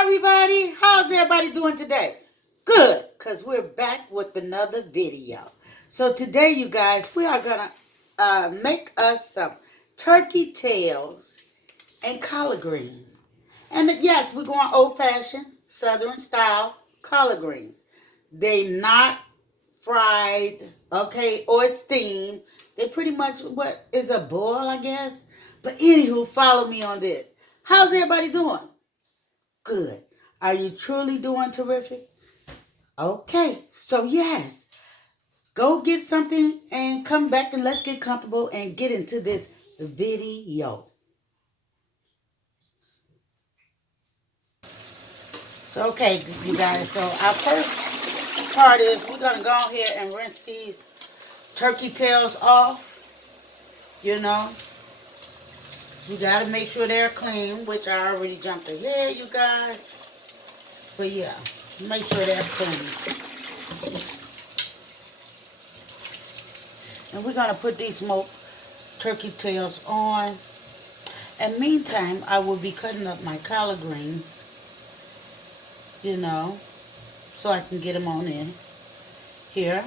everybody. How's everybody doing today? Good, because we're back with another video. So today, you guys, we are going to make us some turkey tails and collard greens. And yes, we're going old-fashioned, southern style collard greens. They not fried, okay, or steamed. They pretty much what is a boil, I guess. But anywho, follow me on this. How's everybody doing? Good. Are you truly doing terrific? Okay, so yes, go get something and come back and let's get comfortable and get into this video. So, okay, you guys, so our first part is we're going to go ahead and rinse these turkey tails off. You know, you got to make sure they're clean, which I already jumped ahead, you guys. But yeah, make sure they're clean. And we're going to put these smoked turkey tails on. And meantime, I will be cutting up my collard greens, you know, so I can get them on in here.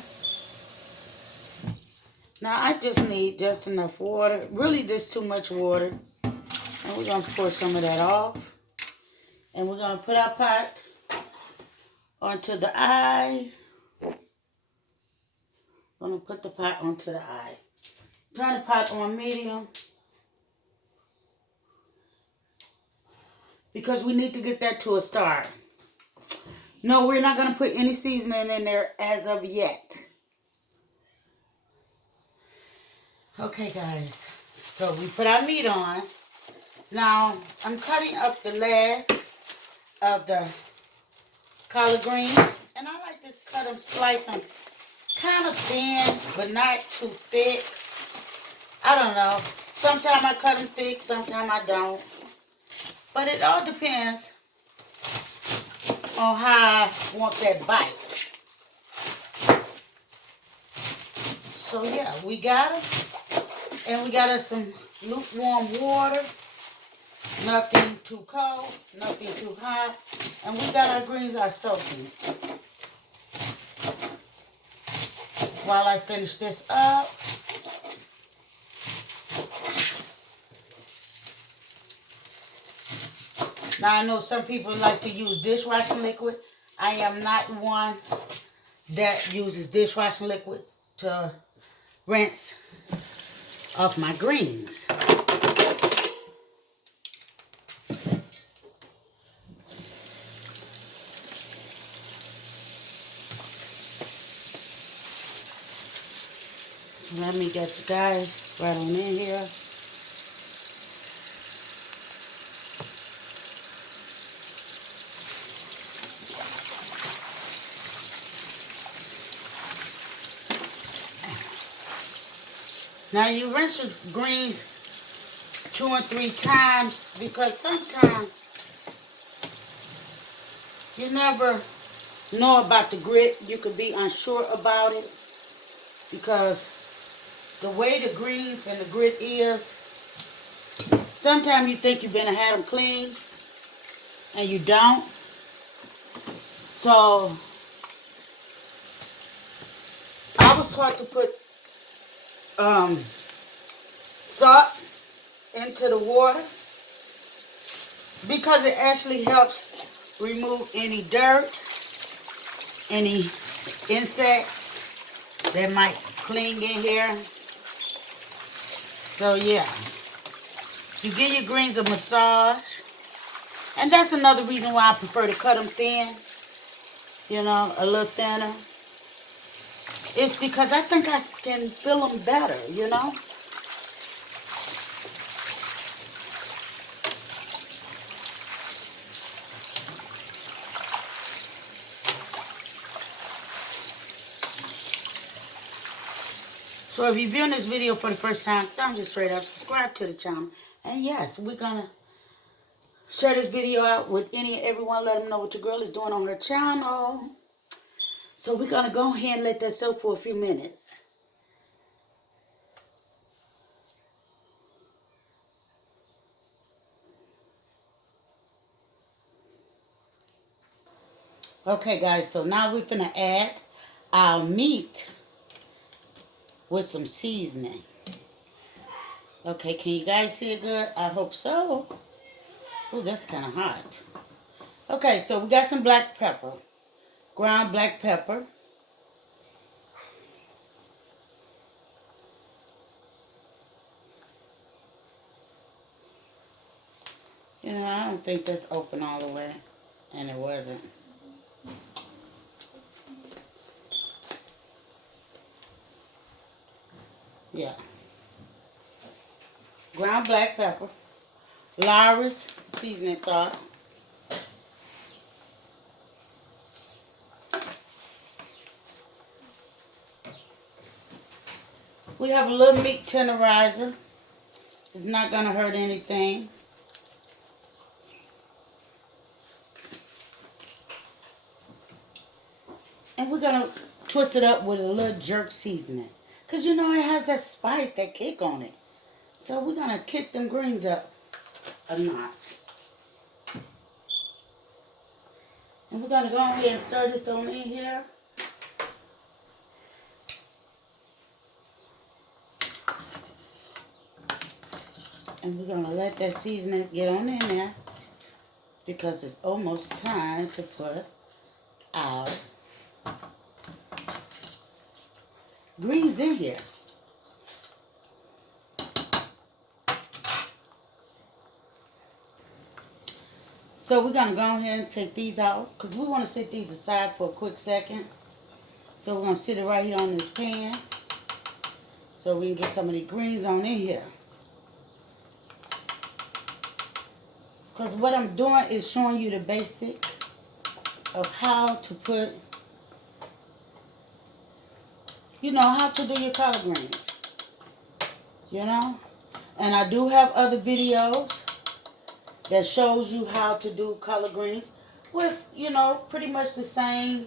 Now, I just need just enough water. Really, this too much water. And we're going to pour some of that off. And we're going to put our pot onto the eye. I'm going to put the pot onto the eye. Turn the pot on medium. Because we need to get that to a start. No, we're not going to put any seasoning in there as of yet. Okay, guys. So we put our meat on. Now, I'm cutting up the last of the collard greens. And I like to cut them, slice them kind of thin, but not too thick. I don't know. Sometimes I cut them thick, sometimes I don't. But it all depends on how I want that bite. So yeah, we got them. And we got us some lukewarm water. Nothing too cold, nothing too hot. And we got our greens are soaking. While I finish this up. Now I know some people like to use dishwashing liquid. I am not one that uses dishwashing liquid to rinse off my greens. Let me get you guys right on in here. Now you rinse your greens 2 and 3 times because sometimes you never know about the grit. You could be unsure about it because the way the greens and the grit is, sometimes you think you've been and had them clean and you don't. So I was taught to put salt into the water because it actually helps remove any dirt, any insects that might cling in here. So yeah, you give your greens a massage, and that's another reason why I prefer to cut them thin, you know, a little thinner. It's because I think I can feel them better, you know. So if you're viewing this video for the first time, thumbs it straight up, subscribe to the channel. And yes, we're going to share this video out with any and everyone. Let them know what your girl is doing on her channel. So we're going to go ahead and let that soak for a few minutes. Okay, guys, so now we're gonna add our meat with some seasoning. Okay, can you guys see it good? I hope so. Oh, that's kind of hot. Okay, so we got some black pepper, ground black pepper. You know, I don't think that's open all the way, and it wasn't. Yeah. Ground black pepper, Lawry's seasoning salt. We have a little meat tenderizer. It's not going to hurt anything. And we're going to twist it up with a little jerk seasoning. Because you know it has that spice, that kick on it. So we're going to kick them greens up a notch. And we're going to go ahead and stir this on in here. And we're going to let that seasoning get on in there. Because it's almost time to put our greens in here. So we're going to go ahead and take these out because we want to set these aside for a quick second. So we're going to sit it right here on this pan so we can get some of the greens on in here. Because what I'm doing is showing you the basic of how to put, you know, how to do your collard greens. You know? And I do have other videos that shows you how to do collard greens with, you know, pretty much the same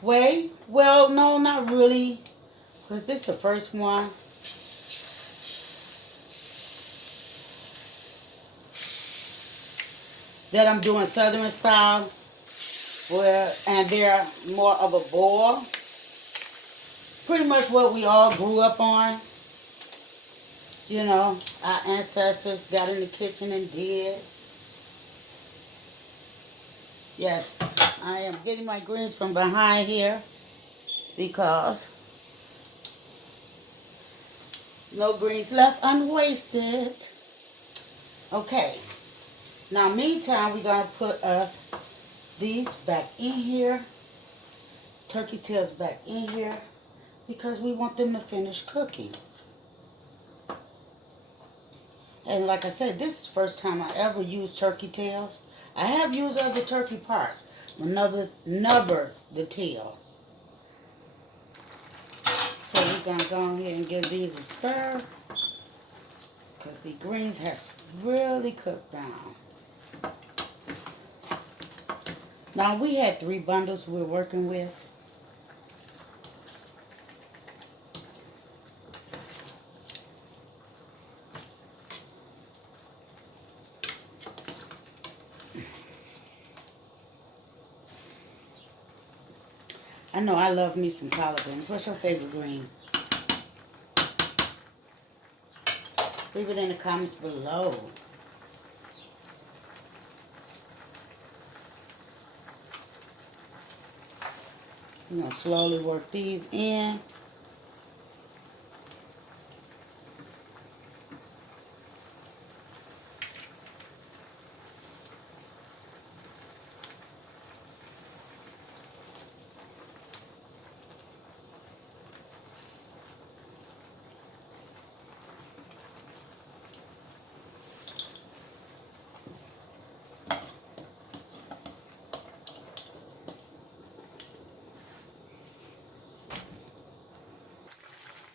way. Well, no, not really, because this is the first one. That I'm doing Southern style, and they're more of a boil. Pretty much what we all grew up on. You know, our ancestors got in the kitchen and did. Yes, I am getting my greens from behind here because no greens left unwasted. Okay, now meantime we're going to put these back in here, turkey tails back in here, because we want them to finish cooking. And like I said, this is the first time I ever used turkey tails. I have used other turkey parts, but never the tail. So we're going to go ahead and give these a stir, because the greens have really cooked down. Now we had 3 bundles we're working with. I know I love me some collard greens. What's your favorite green? Leave it in the comments below. I'm going to slowly work these in.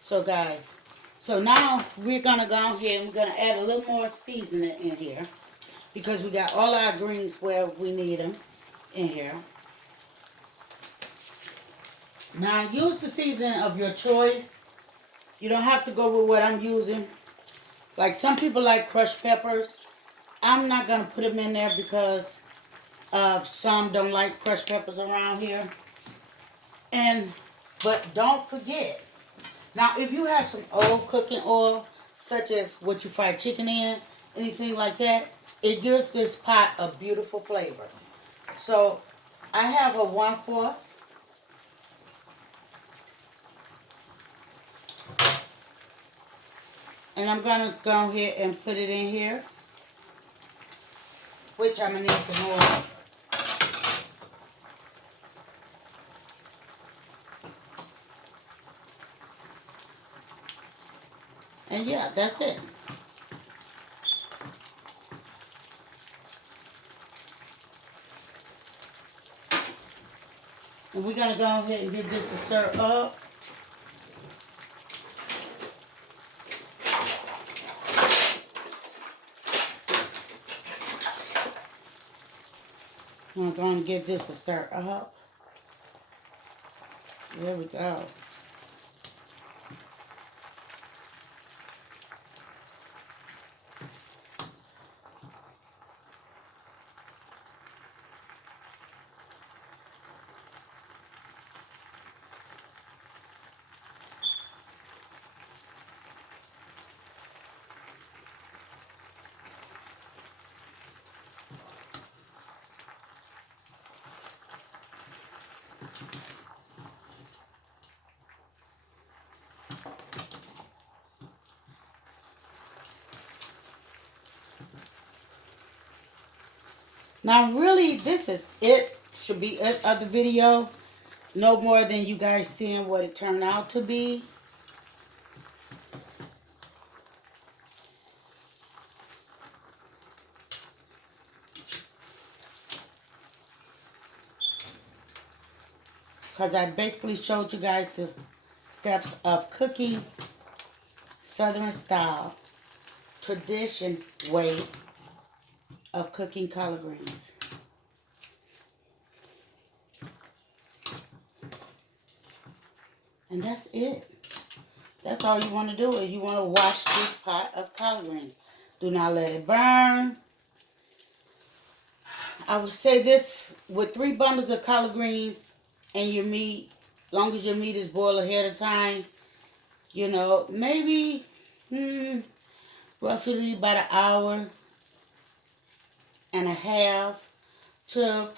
So guys, so now we're going to go ahead and we're going to add a little more seasoning in here, because we got all our greens where we need them in here. Now use the seasoning of your choice. You don't have to go with what I'm using. Like some people like crushed peppers. I'm not going to put them in there because Some don't like crushed peppers around here. But don't forget, now if you have some old cooking oil, such as what you fry chicken in, anything like that, it gives this pot a beautiful flavor. So I have a 1/4. And I'm going to go ahead and put it in here, which I'm going to need some more. And yeah, that's it. And we're going to go ahead and give this a stir up. I'm going to give this a stir up. There we go. Now really, this is it. Should be it of the video. No more than you guys seeing what it turned out to be. Because I basically showed you guys the steps of cooking Southern style, tradition way of cooking collard greens. And that's it. That's all you want to do is you want to wash this pot of collard greens. Do not let it burn. I would say this, with 3 bundles of collard greens and your meat, long as your meat is boiled ahead of time, you know, maybe roughly about an hour and a half to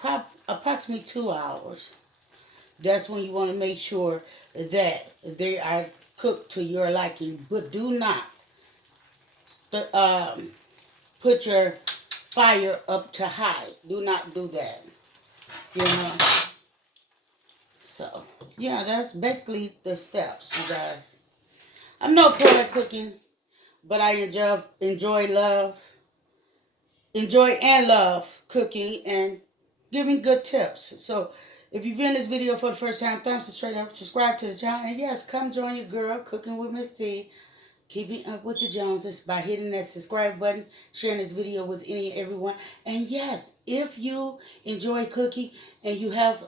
approximately 2 hours. That's when you want to make sure that they are cooked to your liking. But do not put your fire up to high. Do not do that. You know. So, yeah, that's basically the steps, you guys. I'm no pro at cooking, but I enjoy and love cooking and giving good tips. So, if you've been in this video for the first time, thumbs straight up, subscribe to the channel, and yes, come join your girl cooking with Miss T. Keeping up with the Joneses by hitting that subscribe button, sharing this video with any and everyone. And yes, if you enjoy cooking and you have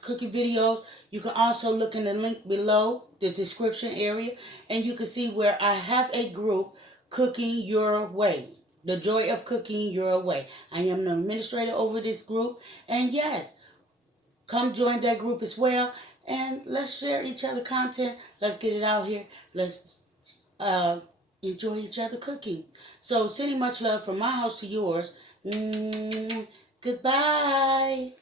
cooking videos, you can also look in the link below the description area, and you can see where I have a group, Cooking Your Way. The Joy of Cooking Your Way. I am the administrator over this group, and yes, come join that group as well, and let's share each other content. Let's get it out here. Let's enjoy each other cooking. So, sending much love from my house to yours. Goodbye.